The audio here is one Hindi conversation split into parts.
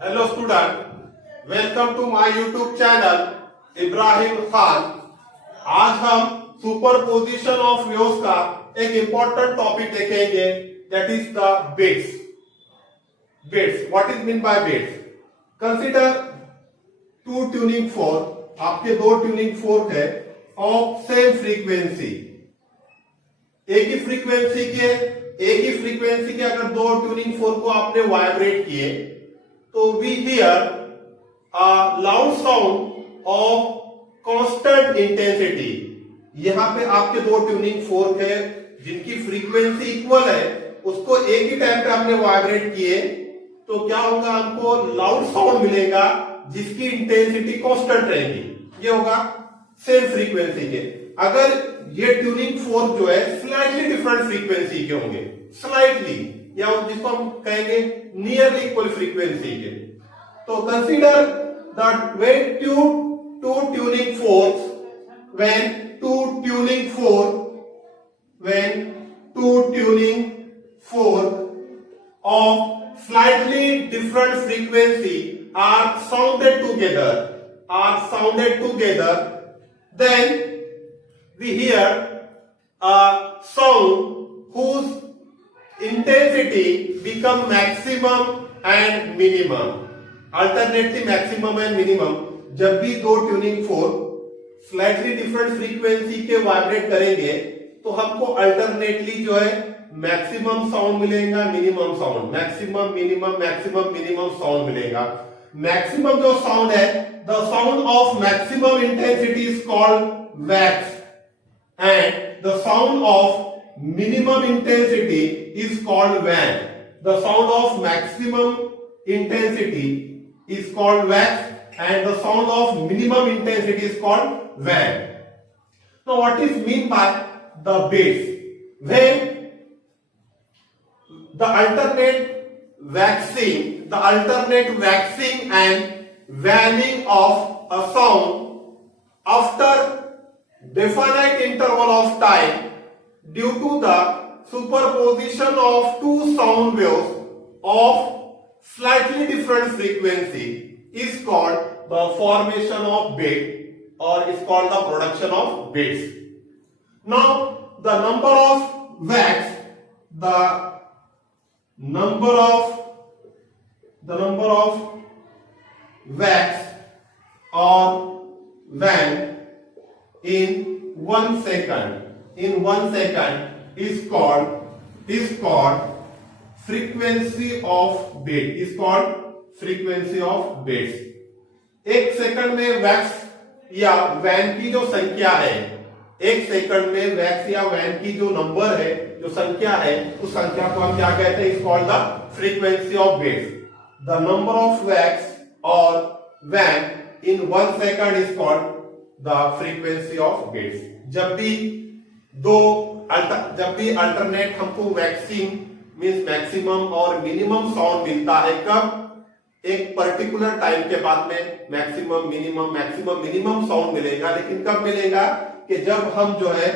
Hello student, welcome to my YouTube channel Ibrahim Khan. आज हम सुपरपोजिशन ऑफ वेव्स का एक इंपॉर्टेंट टॉपिक देखेंगे, that is the beats. Beats, what is mean by beats? Consider two tuning fork, आपके दो ट्यूनिंग फोर्क है ऑफ सेम फ्रीक्वेंसी। एक ही फ्रीक्वेंसी के अगर दो ट्यूनिंग फोर्क को आपने वाइब्रेट किए तो we hear a loud sound of constant intensity. यहां पे आपके दो ट्यूनिंग फोर्क है जिनकी फ्रीक्वेंसी इक्वल है, उसको एक ही टाइम पे आपने वाइब्रेट किए तो क्या होगा, हमको लाउड साउंड मिलेगा जिसकी इंटेंसिटी कांस्टेंट रहेगी। ये होगा सेम फ्रीक्वेंसी के। अगर ये ट्यूनिंग फोर्क जो है स्लाइटली डिफरेंट फ्रीक्वेंसी के होंगे, स्लाइटली, या जिसको हम कहेंगे नियरली इक्वल फ्रीक्वेंसी के, तो consider that when two tuning forks when two tuning fork of slightly different frequency are sounded together, then we hear a sound whose intensity become maximum and minimum, alternately maximum and minimum। जब भी दो tuning fork slightly different frequency के वाइब्रेट करेंगे तो हमको अल्टरनेटली जो है मैक्सिमम साउंड मिलेगा, minimum sound, maximum minimum sound मिलेगा। मैक्सिमम जो साउंड है, the sound of maximum intensity is called wax and the sound of minimum intensity is called wane. The sound of maximum intensity is called wax and the sound of minimum intensity is called van. Now what is mean by the bass? When the alternate waxing and vanning of a sound after definite interval of time due to the superposition of two sound waves of slightly different frequency is called the formation of bit or is called the production of bits. Now the number of wax, the number of wax or van in 1 second is called frequency of bit, is called frequency of bits. एक सेकंड में वैक्स या वैन की जो संख्या है, एक सेकंड में वैक्स या वैन की जो नंबर है, जो संख्या है, उस संख्या को हम क्या कहते हैं? Is called the frequency of beats. The number of wax और wane in 1 second is called the frequency of beats. जब भी अल्टरनेट हमको वैक्सिंग मींस मैक्सिमम और मिनिमम साउंड मिलता है, कब? एक पर्टिकुलर टाइम के बाद में मैक्सिमम मिनिमम साउंड मिलेगा। लेकिन कब मिलेगा? कि जब हम जो है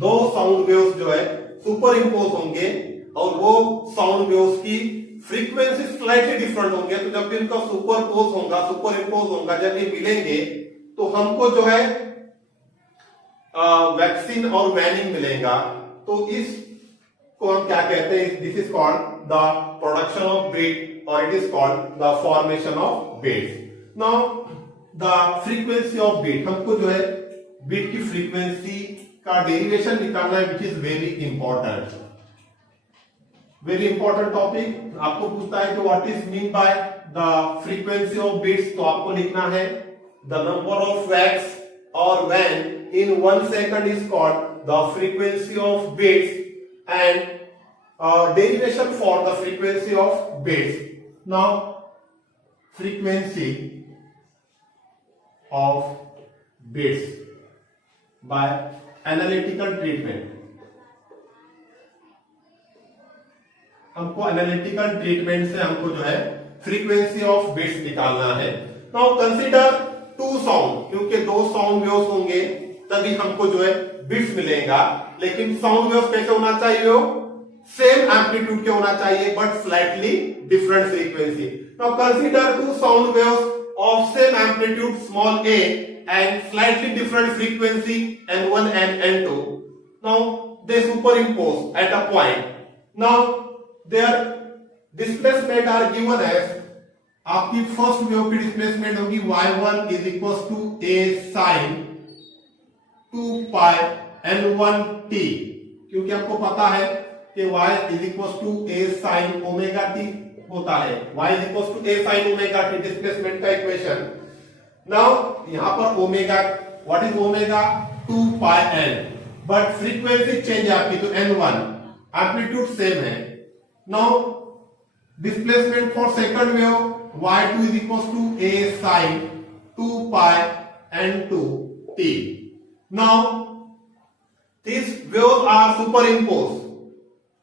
दो साउंड वेव्स जो है सुपर इम्पोज होंगे और वो साउंड वेव्स की फ्रीक्वेंसी स्लाइटली डिफरेंट होंगे, तो जब भी इनका सुपर इम्पोज होगा, जब ये मिलेंगे तो हमको जो है वैक्सीन और वैनिंग मिलेगा। तो इस को हम क्या कहते हैं? This is called the production of bit or it is called the formation of bits. Now the frequency of bit, हमको जो है बिट की फ्रीक्वेंसी का डेरिवेशन निकालना है, which is very important topic. आपको पूछता है कि what is mean by the frequency of bits, तो आपको लिखना है the number of wax or van in 1 second is called the frequency of bits and derivation for the frequency of bits. Now frequency of bits by analytical treatment, हमको एनालिटिकल ट्रीटमेंट से हमको जो है फ्रीक्वेंसी ऑफ बिट्स निकालना है। नाउ कंसीडर टू साउंड, क्योंकि दो साउंड वेव्स होंगे तभी हमको जो है बिट्स मिलेगा। लेकिन साउंड वेव्स कैसे होना चाहिए? सेम एम्पलीट्यूड के होना चाहिए but slightly different frequency. Now consider two sound waves of same amplitude small a and slightly different frequency n1 and n2. Now they superimpose at a point. Now their displacement are given as, आपकी फर्स्ट वेव की डिस्प्लेसमेंट होगी y1 is equal to a sin 2 pi n1t, क्योंकि आपको पता है कि y is equal to a sin omega t होता है, y is equal to a sin omega t displacement का इक्वेशन. नाउ यहां पर omega, what is omega 2 pi n, but frequency change है आपकी, तो n1, एम्पलीट्यूड सेम है. Now displacement for second wave y2 is equals to a sin 2 pi n2t. Now these waves are superimposed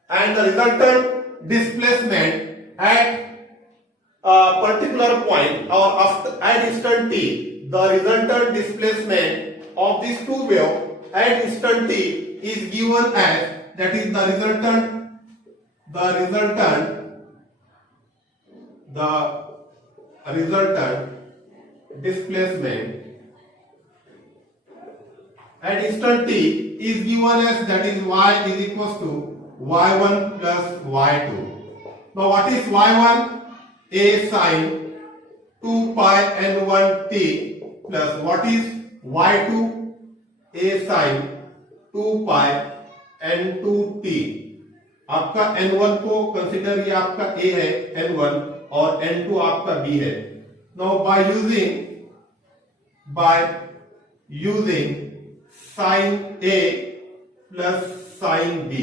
and the resultant displacement at a particular point or after at instant t, the resultant displacement of these two waves at instant t is given as, that is the resultant displacement at instant t is given as, that is y is equals to y1 plus y2. Now what is y1? A sin 2 pi n1t plus what is y2? A sin 2 pi n2t. आपका n1 को कंसिडर, ये आपका a है n1 और n2 आपका b है. Now by using sin a plus sin b,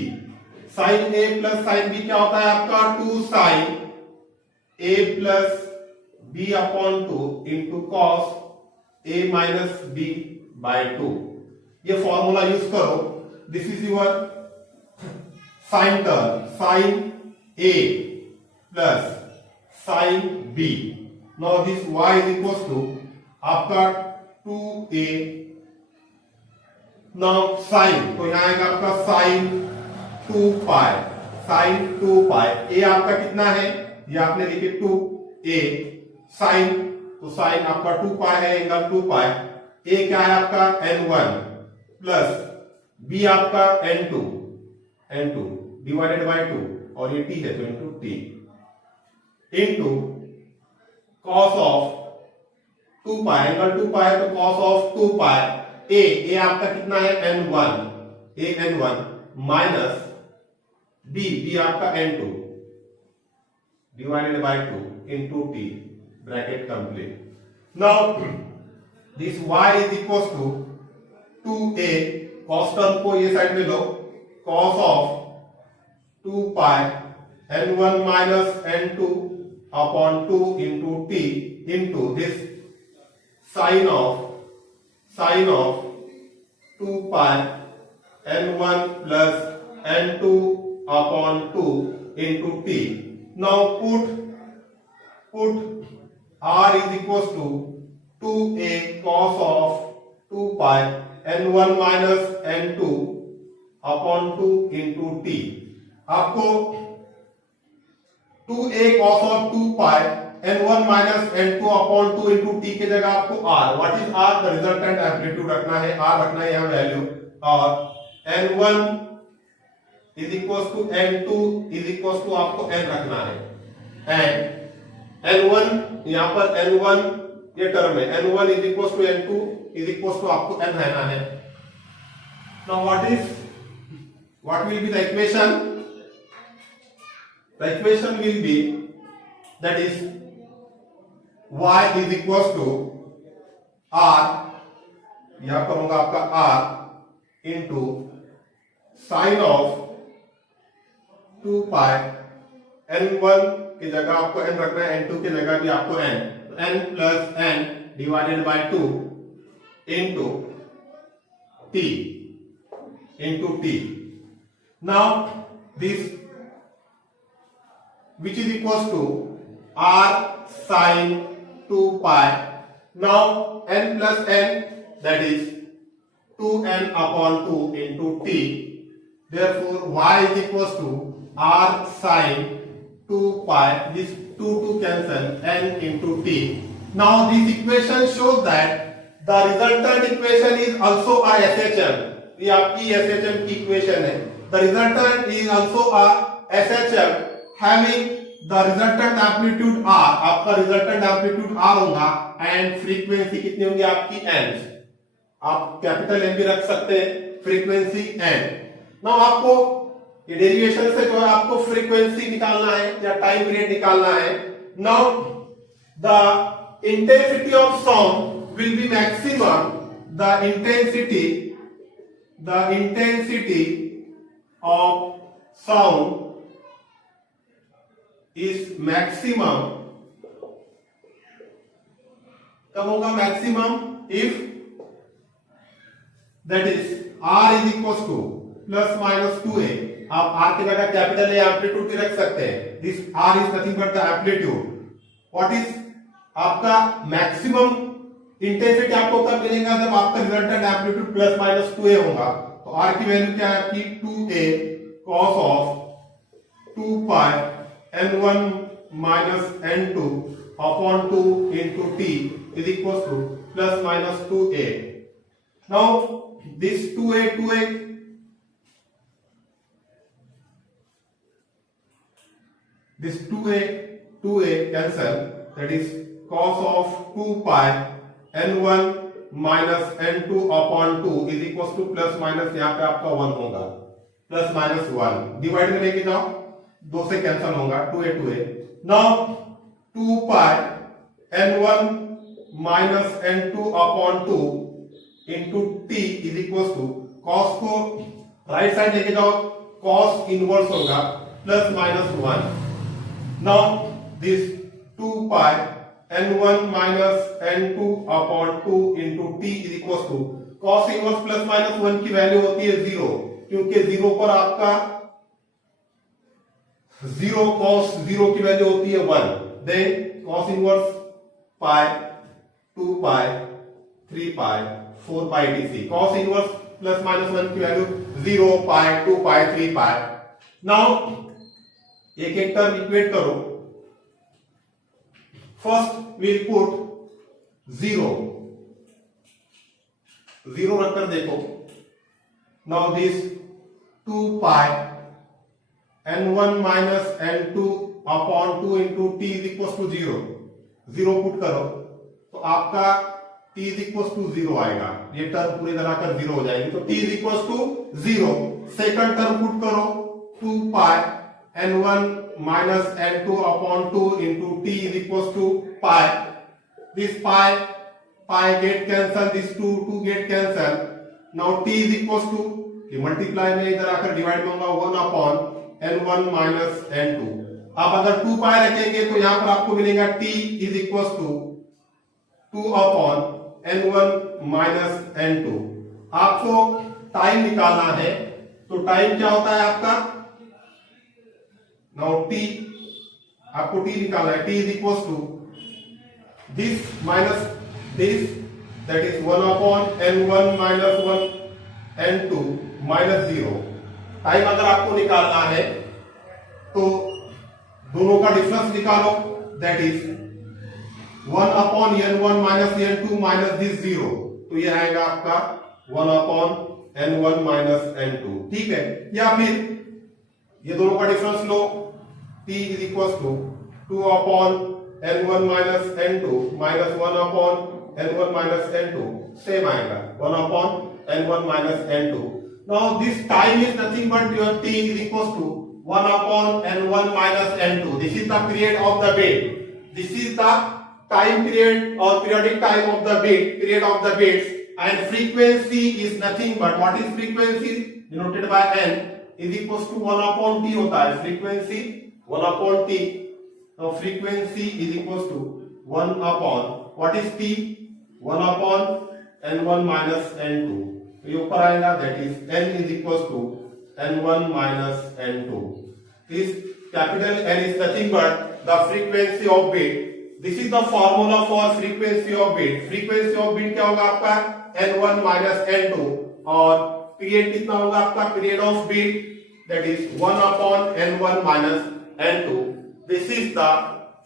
sin a plus sin b क्या होता है आपका 2 sin a plus b upon 2 into cos a minus b by 2. ये फॉर्मूला यूज करो. This is your sin term, sin a plus sin b. Now this y is equals to आपका 2a. Now sin, तो यहाँ आएगा आपका sin 2 pi, sin 2 pi. a आपका कितना है, ये आपने लिखे 2a sin, तो sin आपका 2 pi है, एंगल 2 pi. a क्या है आपका n1 प्लस b आपका n2 डिवाइडेड बाय 2 और ये t है तो into t into cos of 2 pi, angle 2 पाई है तो cos ऑफ 2 पाई. a आपका कितना है n1 माइनस b आपका n2 divided by 2 into t, bracket complete. Now this y is equal to 2a, cos term को ये साइड में लो, cos of 2 pi n1 minus n2 upon 2 into t into this sin of 2 pi n1 plus n2 upon 2 into t. Now put r is equals to 2a cos of 2 pi n1 minus n2 upon 2 into t. आपको 2a cos of 2 pi n1 minus n2 upon 2 into t के जगह आपको r, what is r, the resultant amplitude रखना है, r रखना है यहाँ वैल्यू, और n1 is equals to n2 is equals to आपको n रखना है, एंड n1 यहाँ पर n1 ये टर्म है, n1 is equals to n2 is equals to आपको n रहना है. Now what will be the equation? The equation will be, that is y is equals to r, यहां पर होगा आपका r into sine of 2 pi n1 की जगह आपको n रखना है, n2 की जगह भी आपको n, तो n plus n divided by 2 into t. Now this, which is equals to r sin 2 pi. Now n plus n, that is 2n upon 2 into t. Therefore y is equals to r sin 2 pi. This 2 cancel, n into t. Now this equation shows that the resultant equation is also a SHM. ये आपकी SHM की इक्वेशन है. The resultant is also a SHM having the resultant amplitude R. आपका resultant amplitude R होगा and frequency कितनी होंगी आपकी n. आप कैपिटल N भी रख सकते हैं, frequency n. Now आपको ये डेरिवेशन से जो है आपको frequency निकालना है या टाइम पीरियड निकालना है. Now the intensity of sound will be maximum. The intensity of sound is maximum. कब होगा maximum? If that is R is equals to plus minus 2a. आप R की जगह कैपिटल A एम्पलीट्यूड भी रख सकते हैं. This R is nothing but the amplitude. What is आपका मैक्सिमम इंटेंसिटी आपको कब मिलेगा? जब आपका resultant amplitude plus minus 2a होगा. तो R की वैल्यू क्या है आपकी? 2a cos of 2 pi n1 minus n2 upon 2 into t is equals to plus minus 2a. Now this 2a this 2a cancel, that is cos of 2 pi n1 minus n2 upon 2 is equals to plus minus यहाँ पे आपका 1 होगा, प्लस माइनस 1 डिवाइड में लेके जाओ, 2 से कैंसिल होगा, 2a. Now 2 pi n1 minus n2 upon 2 into t is equals to cos को राइट साइड लेके जाओ, cos इनवर्स होगा plus minus 1. Now this 2 pi n1 minus n2 upon 2 into t is equals to cos inverse plus minus 1 की वैल्यू होती है 0, क्योंकि 0 पर आपका 0 cos 0 की वैल्यू होती है 1. Then cos inverse pi 2 pi 3 pi 4 pi etc. cos inverse plus minus 1 की value 0 pi 2 pi 3 pi. Now एक एक टर्म इक्वेट करो. फर्स्ट विल पुट 0 रखकर देखो. Now this 2 pi n1 minus n2 upon 2 into t is equals to 0 put करो तो आपका t is equals to 0 आएगा. ये टर्म पूरी तरह कर 0 हो जाएगी, तो t is equals to 0. Second term put करो 2 pi n1 minus n2 upon 2 into t is equals to pi. This pi get cancel, this 2 get cancel. Now t is equals to ये मल्टीप्लाई में इधर आकर डिवाइड में होगा 1 upon n1 minus n2. आप अगर 2 pi रखेंगे तो यहां पर आपको मिलेगा t is equals to 2 upon n1 minus n2. आपको टाइम निकालना है, तो टाइम क्या होता है आपका? Now t आपको t निकालना है. t is equals to this minus this, that is 1 upon n1 minus 1 n2 minus 0. Time अगर आपको निकालना है तो दोनों का डिफरेंस निकालो, that is 1 upon n1 minus n2 minus this 0. तो ये आएगा आपका 1 upon n1 minus n2. ठीक है, या फिर ये दोनों का difference low, t is equals to 2 upon n1 minus n2 minus 1 upon n1 minus n2. Same आएगा 1 upon n1 minus n2. Now this time is nothing but your t is equals to 1 upon n1 minus n2. This is the period of the beat. This is the time period or periodic time of the beat, period of the beats, and frequency is nothing but, what is frequency? Denoted by n is equals to 1 upon t होता है. frequency 1 upon t. Now frequency is equals to 1 upon, what is t? 1 upon n1 minus n2. तो ये ऊपर आएगा, that is n is equals to n1 minus n2. This capital N is nothing but the frequency of beat. This is the formula for frequency of beat. frequency of beat क्या होगा आपका? n1 minus n2. और period कितना होगा आपका? period of beat, that is 1 upon n1 minus n2. This is the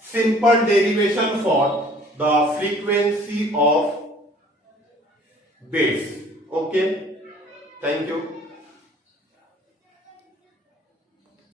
simple derivation for the frequency of bits. Okay, thank you.